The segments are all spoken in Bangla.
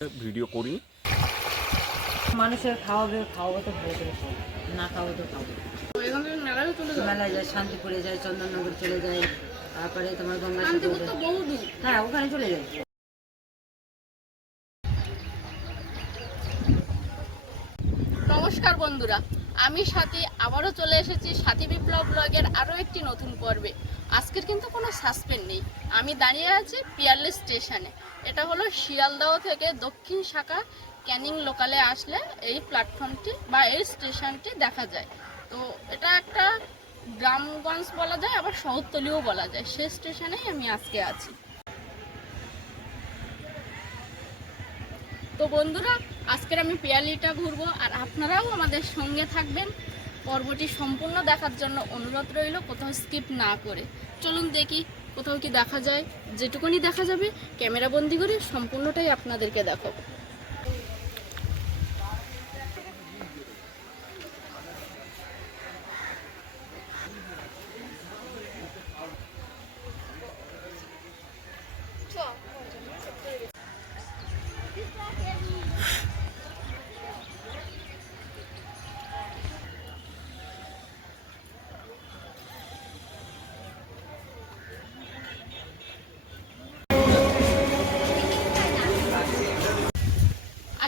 ভিডিও করি। মানুষের খাওয়াবে খাওয়াবো তো ভালো করে খাওয়াবো না খাওয়াবো তো খাওয়াবো মেলায় যায় শান্তিপুরে যায় চন্দননগর চলে যায় তারপরে তোমার গঙ্গা হ্যাঁ ওখানে চলে যায়। নমস্কার বন্ধুরা। আমি সাথী আবারও চলে এসেছি সাথী বিপ্লব ব্লগের আরও একটি নতুন পর্বে। আজকের কিন্তু কোনো সাসপেন্ড নেই। আমি দাঁড়িয়ে আছি পিয়ারলেস স্টেশনে। এটা হলো শিয়ালদহ থেকে দক্ষিণ শাখা ক্যানিং লোকালে আসলে এই প্ল্যাটফর্মটি বা এই স্টেশনটি দেখা যায়। তো এটা একটা গ্রামগঞ্জ বলা যায়, আবার শহরতলিও বলা যায়। সেই স্টেশনেই আমি আজকে আছি। তো বন্ধুরা, আজকের আমি পিয়ালিটা ঘুরবো আর আপনারাও আমাদের সঙ্গে থাকবেন। পর্বটি সম্পূর্ণ দেখার জন্য অনুরোধ রইল, কোথাও স্কিপ না করে। চলুন দেখি কোথাও কি দেখা যায়। যেটুকুনি দেখা যাবে, ক্যামেরা বন্দি করে সম্পূর্ণটাই আপনাদেরকে দেখাবো।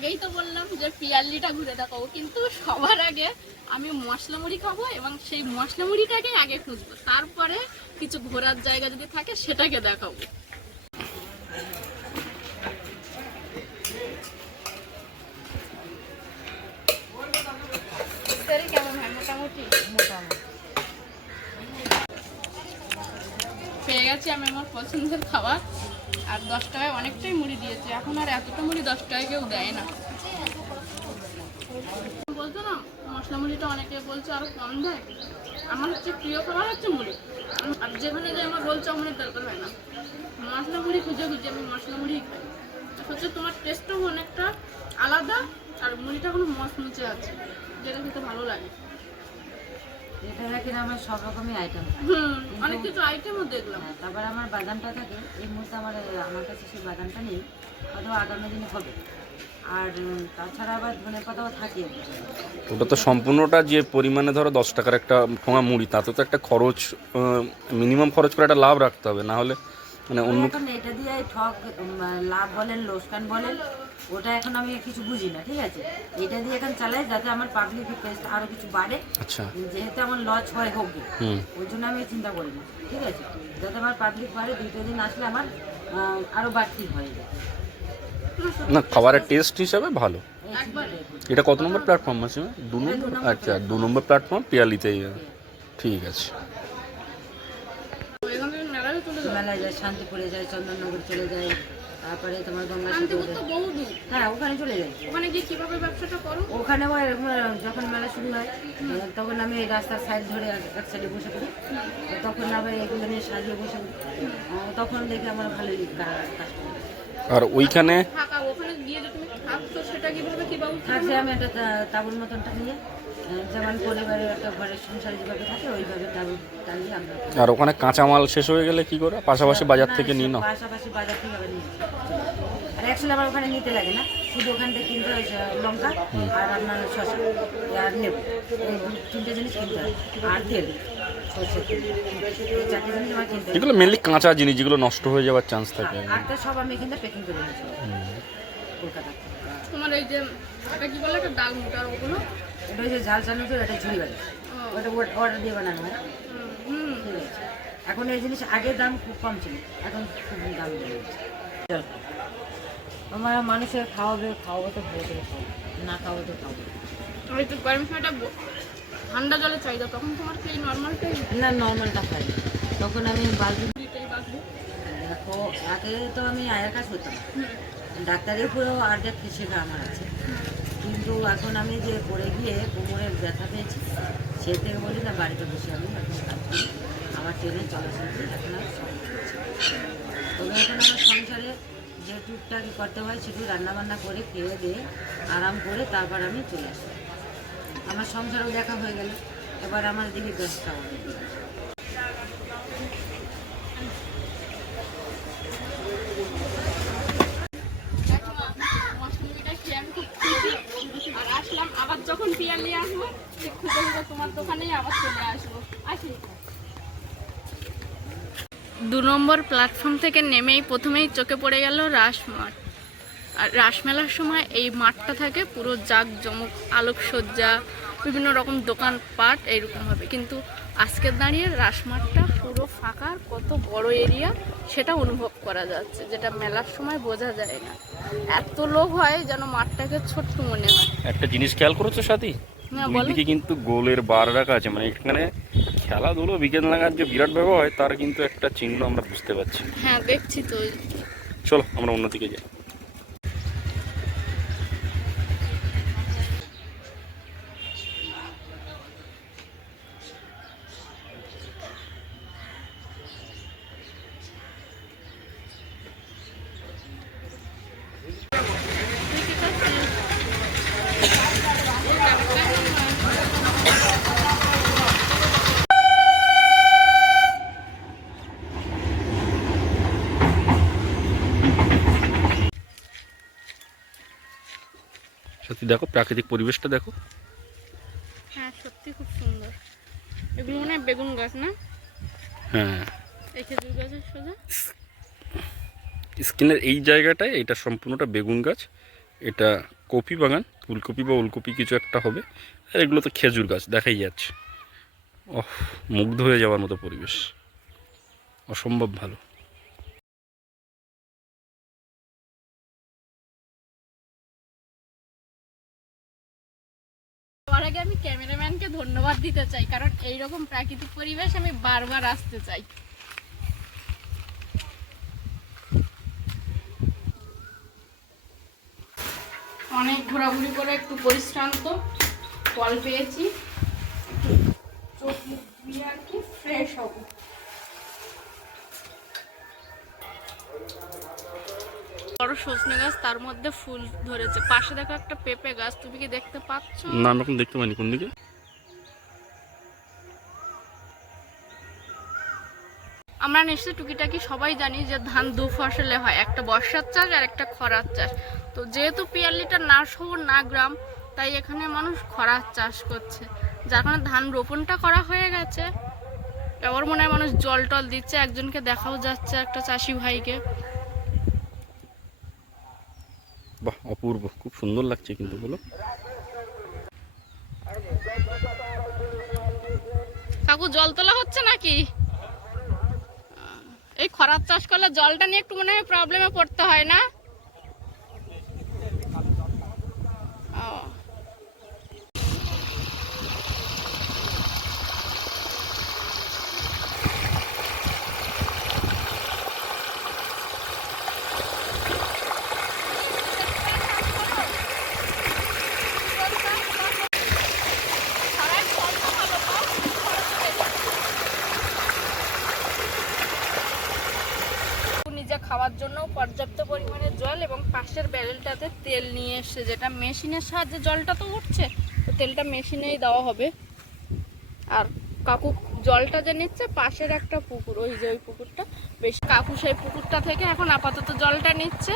আগেই তো বললাম যে পিয়ালিটা ঘুরে দেখাবো কিন্তু সবার আগে আমি মশলা মুড়ি খাব এবং সেই মশলা মুড়িটাকে আগে খুঁজবো। তারপরে কিছু ঘোরার জায়গা যদি থাকে সেটাকে দেখাবো। কেমন হয়? মোটামুটি। পেয়ে গেছি আমি আমার পছন্দের খাবার। আর দশ টাকায় অনেকটাই মুড়ি দিয়েছে। এখন আর এতটা মুড়ি দশ টাকায় কেউ দেয় না। বলতো না, মশলা মুড়িটা অনেকে বলছে আরও কম দেয়? আমার হচ্ছে প্রিয় খাবার হচ্ছে মুড়ি। আর যেখানে যে আমার বলছে চাউমিনের দরকার হয় না। মশলা মুড়ি খুঁজে খুঁজে আমি মশলা মুড়ি খাই। হচ্ছে তোমার টেস্টও অনেকটা আলাদা, আর মুড়িটা কোনো মচমুচে আছে, যেটা খেতে ভালো লাগে। এটা দেখেন আমার সব রকমই আইটেম অনেক কিছু আইটেমও দেখলাম। তারপরে আমার বাদামটা থাকে এই মুহূর্তে আমার আমার কাছে সেই বাদামটা নেই হয়তো আগামী দিনে হবে। আর তাছাড়া আবার ধনে পাতাও থাকে। ওটা তো সম্পূর্ণটা যে পরিমাণে ধরো দশ টাকার একটা ঠোঙা মুড়ি তাতে তো একটা খরচ মিনিমাম খরচ করে একটা লাভ রাখতে হবে না হলে মানে এখন এটা দিয়ে ঠক লাভ বলেন লোসকান বলেন ওটা এখন আমি কিছু বুঝি না ঠিক আছে? এটা দিয়ে এখন চালাই যাতে আমার পাবলিক প্লেস আরও কিছু বাড়ে। আচ্ছা। যেহেতু আমার লজ হয় হোক হুম। ওই জন্য আমি চিন্তা করি না ঠিক আছে? যাতে আমার পাবলিক বাড়ে দুটো দিন আসলে আমার আরও বাড়তি হয়ে। যায় না খাবারের টেস্ট হিসাবে ভালো। এটা কত নম্বর প্ল্যাটফর্ম আছে দু নম্বর? আচ্ছা দু নম্বর প্ল্যাটফর্ম পিয়ালিতেই ঠিক আছে। মেলায় যায়? শান্তিপুরে যায় চন্দননগর চলে যায় তারপরে তোমার গঙ্গা হ্যাঁ ওখানে চলে যাই ওখানে গিয়ে কীভাবে ব্যবসাটা করো? ওখানে আবার যখন মেলা শুরু হয় তখন আমি এই রাস্তার সাইড ধরে এক- সাইডে বসে পড়ি। তখন আবার এগুলো নিয়ে সাজিয়ে বসে তখন দেখে আমার ভালোই আর ওইখানে? থাকা ওখানে গিয়ে যে তুমি থাকছো সেটা কীভাবে কি ব্যবস্থা থাকছে আমি একটা তাঁবুর মতনটা নিয়ে। যেমন পরিবারের একটা ঘরের সংসার যেভাবে থাকে ওইভাবে আমরা আর ওখানে কাঁচামাল শেষ হয়ে গেলে কি করে? পাশাপাশি বাজার থেকে নিয়ে নাও। পাশাপাশি বাজার থেকে আবার নিয়ে আর অ্যাকচুয়ালি আমার ওখানে নিতে লাগে না। শুধু ওখান থেকে কিনতে হয় লঙ্কা আর আপনার শসা আর লেবু এই দু- তিনটে জিনিস কিনতে হয়। আর তেল এগুলো মেনলি কাঁচা জিনিস যেগুলো নষ্ট হয়ে যাওয়ার চান্স থাকে। আর তো সব আমি এখান থেকে প্যাকিং করে নিয়েছি কলকাতা তোমার এই যে এটা কি বলে একটা ডাল মোটা ওগুলো? এটা হচ্ছে ঝাল চানাচুর এটা ঝুড়ি বাড়ি। ওটা অর্ডার দিয়ে বানানো হয়। হুম, হুম ঠিক আছে। এখন এই জিনিস আগের দাম খুব কম ছিল এখন খুব দাম বেড়ে গেছে। চল। মানুষের খাওয়াবে খাওয়াবো তো ভালো করে খাওয়াবো না খাওয়াবো তো খাওয়াবো আর একটু গরম সময়টা ঠান্ডা জলের চাহিদা তখন তোমার কি নর্মালটাই না নর্মালটা খাই। তখন আমি বালতি দেখো আগে তো আমি আয়ার কাজ করতাম। ডাক্তারের উপরেও আর্ধেক শেখা আমার আছে। কিন্তু এখন আমি যে পড়ে গিয়ে কোমরের ব্যথা পেয়েছি, সে থেকে বলি না, বাড়িতে বসে আমি আমার ট্রেনে চলাচল এখন আর তবে এখন আমার সংসারে যে টুকটাক করতে হয় সেটু রান্নাবান্না করে, খেয়ে দিয়ে আরাম করে তারপর আমি চলে আসি। আমার সংসারও দেখা হয়ে গেল। এবার আমার দিকে ব্যস্ত হবে এখন পিয়ালি আসব। খুঁজে খুঁজে তোমার দোকানেই আবার চলে আসব। আসি। দু নম্বর প্ল্যাটফর্ম থেকে নেমেই প্রথমেই চোখে পড়ে গেল রাস মাঠ। আর রাসমেলার সময় এই মাঠটা থাকে পুরো জাঁকজমক আলোকসজ্জা বিভিন্ন রকম দোকানপাট এইরকম হবে। কিন্তু আজকের দাঁড়িয়ে রাসমাঠটা পুরো ফাঁকা আর কত বড় এরিয়া সেটা অনুভব করা যাচ্ছে যেটা মেলার সময় বোঝা যায় না। এত লোক হয় যেন মাঠটাকে ছোট্ট মনে হয়। একটা জিনিস খেয়াল করেছ সাথী? দুই দিকে কিন্তু গোলের বার রাখা আছে মানে এখানে খেলাধুলো বিকেল নাগাদ যে বিরাট ব্যাপার হয় তার কিন্তু একটা চিহ্ন আমরা বুঝতে পারছি। হ্যাঁ দেখছি তো। চলো আমরা অন্যদিকে যাই। সত্যি দেখো প্রাকৃতিক পরিবেশটা দেখো। হ্যাঁ সত্যি খুব সুন্দর। এগুলো মনে হয় বেগুন গাছ না? হ্যাঁ। এই খেজুর গাছের সোজা? স্কিনের এই জায়গাটায় এটা সম্পূর্ণটা বেগুন গাছ এটা কপি বাগান ফুলকপি বা ওলকপি কিছু একটা হবে আর এগুলো তো খেজুর গাছ দেখাই যাচ্ছে। ওহ মুগ্ধ হয়ে যাওয়ার মতো পরিবেশ। অসম্ভব ভালো। ধন্যবাদ দিতে চাই, কারণ এইরকম প্রাকৃতিক পরিবেশ আমি বারবার আসতে চাই। অনেক ঘোরাঘুরি করে একটু পরিশ্রান্ত, ফল পেয়েছি। আর কি ফ্রেশ হব। বড় সজনে গাছ, তার মধ্যে ফুল ধরেছে। পাশে দেখো একটা পেঁপে গাছ, তুমি কি দেখতে পাচ্ছ? না দেখতে পাইনি। কোন দিকে? আমরা নিশ্চয়ই টুকিটাকি সবাই জানি যে ধান দু ফসলে হয় একটা বর্ষার চাষ আর একটা খরার চাষ। তো যেহেতু পিয়ালিটা না শহর না গ্রাম তাই এখানে মানুষ খরার চাষ করছে। যার কারণে ধান রোপণটা করা হয়ে গেছে। এবার মনে হয় মানুষ জল টল দিচ্ছে একজনকে দেখাও যাচ্ছে একটা চাষি ভাইকে। বাহ অপূর্ব খুব সুন্দর লাগছে কিন্তু বলো। কাকু জল তোলা হচ্ছে নাকি? এই খরার চাষ করলে জলটা নিয়ে একটু মনে হয় প্রবলেমে পড়তে হয় না ও। সবাই ফলটা ভালো পাও, খাওয়ার জন্য পর্যাপ্ত পরিমাণে জল এবং পাশের ব্যারেলটাতে তেল নিয়ে এসছে যেটা মেশিনের সাহায্যে জলটা তো উঠছে, তো তেলটা মেশিনেই দেওয়া হবে। আর কাকু জলটা যে নিচ্ছে পাশের একটা পুকুর, ওই যে ওই পুকুরটা। বেশ, কাকু সেই পুকুরটা থেকে এখন আপাতত জলটা নিচ্ছে।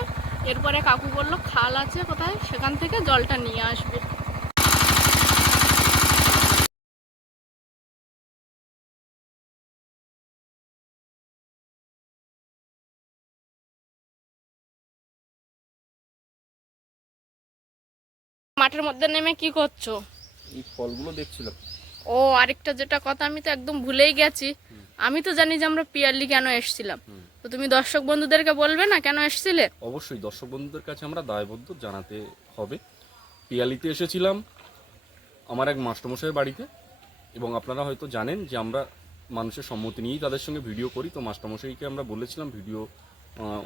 এরপরে কাকু বলল, খাল আছে কোথায়? সেখান থেকে জলটা নিয়ে আসবে। মাঠের মধ্যে নেমে কি করছ? এই ফলগুলো দেখছিলাম। ও আরেকটা যেটা কথা আমি তো একদম ভুলেই গেছি। আমি তো জানি যে আমরা পিয়ারলি কেন এসেছিলাম। তো তুমি দর্শক বন্ধুদেরকে বলবে না কেন এসেছিলে? অবশ্যই দর্শক বন্ধুদের কাছে আমরা দায়বদ্ধ জানাতে হবে। পিয়ালিতে এসেছিলাম আমার এক মাস্টারমশাইয়ের বাড়িতে এবং আপনারা হয়তো জানেন যে আমরা মানুষের সম্মতি নিয়েই তাদের সঙ্গে ভিডিও করি। তো মাস্টারমশাইকে আমরা বলেছিলাম ভিডিও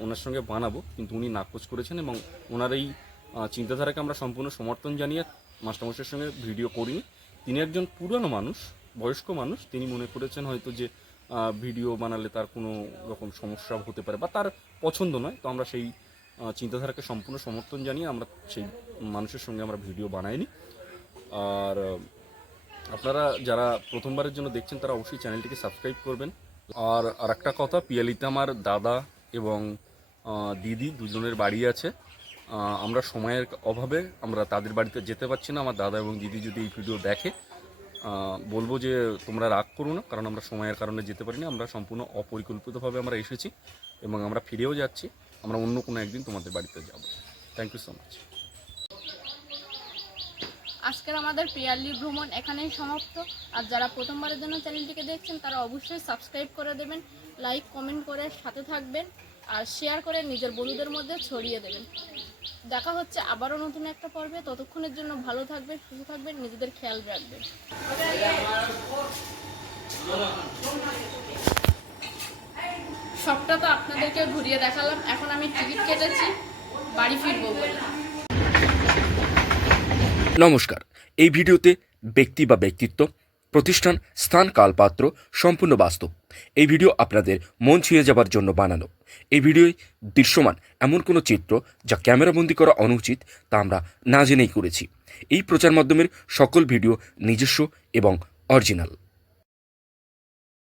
ওনার সঙ্গে বানাবো। কিন্তু উনি নাকচ করেছেন এবং ওনার এই চিন্তাধারাকে আমরা সম্পূর্ণ সমর্থন জানিয়ে মাস্টারমশাইয়ের সঙ্গে ভিডিও করিনি। তিনি একজন পুরানো মানুষ, বয়স্ক মানুষ। তিনি মনে করেছেন হয়তো যে ভিডিও বানালে তার কোনো রকম সমস্যা হতে পারে বা তার পছন্দ নয়। তো আমরা সেই চিন্তাধারাকে সম্পূর্ণ সমর্থন জানিয়ে আমরা সেই মানুষের সঙ্গে আমরা ভিডিও বানাইনি। আর আপনারা যারা প্রথমবারের জন্য দেখছেন, তারা অবশ্যই চ্যানেলটিকে সাবস্ক্রাইব করবেন। আর আর একটা কথা পিয়ালিতে আমার দাদা এবং দিদি দুজনের বাড়ি আছে। আমরা সময়ের অভাবে আমরা তাদের বাড়িতে যেতে পারছি না। আমার দাদা এবং দিদি যদি এই ভিডিও দেখে বলব যে তোমরা রাগ করো না, কারণ আমরা সময়ের কারণে যেতে পারিনি। আমরা সম্পূর্ণ অপরিকল্পিতভাবে আমরা এসেছি এবং আমরা ফিরেও যাচ্ছি। আমরা অন্য কোনো একদিন তোমাদের বাড়িতে যাব। থ্যাংক ইউ সো মাচ আজকের আমাদের পিয়ারলি ভ্রমণ এখানেই সমাপ্ত। আর যারা প্রথমবারের জন্য চ্যানেলটিকে দেখছেন, তারা অবশ্যই সাবস্ক্রাইব করে দেবেন লাইক কমেন্ট করে সাথে থাকবেন। আর শেয়ার করে নিজের বন্ধুদের মধ্যে ছড়িয়ে দেবেন। দেখা হচ্ছে আবারও নতুন একটা পর্বে। ততক্ষণের জন্য ভালো থাকবেন, সুস্থ থাকবেন, নিজেদের খেয়াল রাখবেন। সবটা তো আপনাদেরকে ঘুরিয়ে দেখালাম। এখন আমি টিকিট কেটেছি, বাড়ি ফিরবো নমস্কার। এই ভিডিওতে ব্যক্তি বা ব্যক্তিত্ব প্রতিষ্ঠান স্থান কালপাত্র সম্পূর্ণ বাস্তব। এই ভিডিও আপনাদের মন ছুঁয়ে যাবার জন্য বানানো। এই ভিডিওয় দৃশ্যমান এমন কোনো চিত্র যা ক্যামেরাবন্দি করা অনুচিত তা আমরা না জেনেই করেছি। এই প্রচার মাধ্যমের সকল ভিডিও নিজস্ব এবং অরিজিনাল।